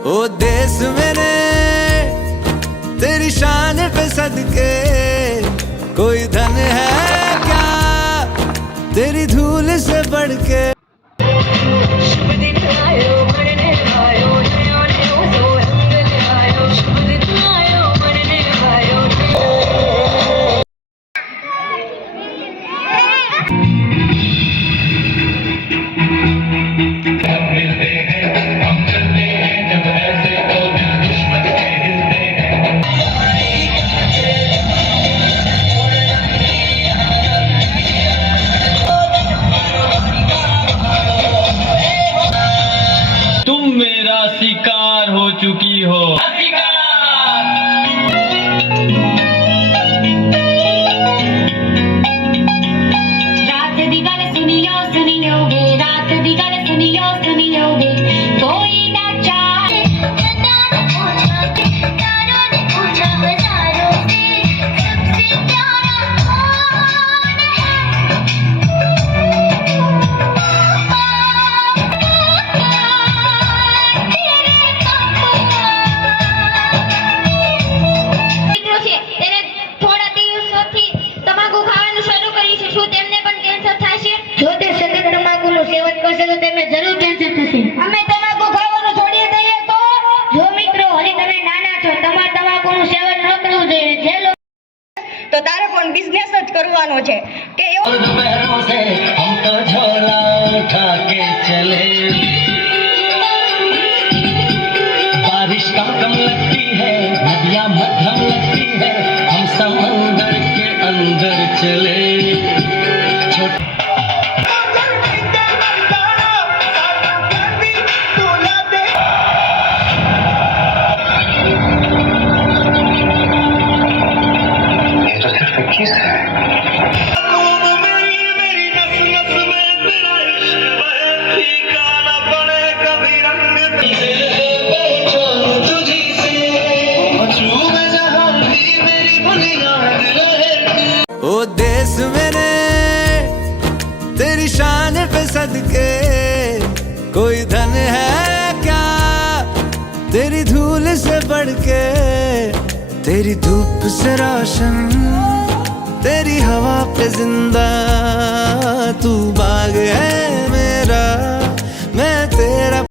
ओ देश मेरे तेरी शान पे सदके, कोई धन है क्या तेरी धूल से बढ़ के। शुभ दिन आयो मरने आयो, नयो नयो जो रंग आयो। शुभ दिन आयो मरने आयो। तुम मेरा शिकार हो चुकी हो। रात दी गल सुनियो वे, रात दी गल सुनियो वे, कोई ना चाहे तारों ने पूछा हजारों से, सबसे प्यारा कौन है? તેને થોડા દિવસોથી તમાકુ ખાવાનું શરૂ કર્યું છે, શું તેમને પણ કેન્સર થશે? જો તે સતત તમાકુનું સેવન કરશે તો તેમને જરૂર કેન્સર થશે. અમે તમાકુ ખાવાનું છોડી દઈએ તો? જો મિત્રો હજી તમે નાના છો, તમારે તમાકુનું સેવન ન કરવું જોઈએ. જે તો તારે પણ બિઝનેસ જ કરવાનો છે કે એવું दोपहरों से हम तो झोला उठा के चले, बारिश कम कम लगती है, नदियां मध्यम लगती है, हम समंदर के अंदर चले। ओ देश मेरे तेरी शान पे सदके, कोई धन है क्या तेरी धूल से बढ़ के। तेरी धूप से रोशन, तेरी हवा पे जिंदा, तू बाग है मेरा, मैं तेरा।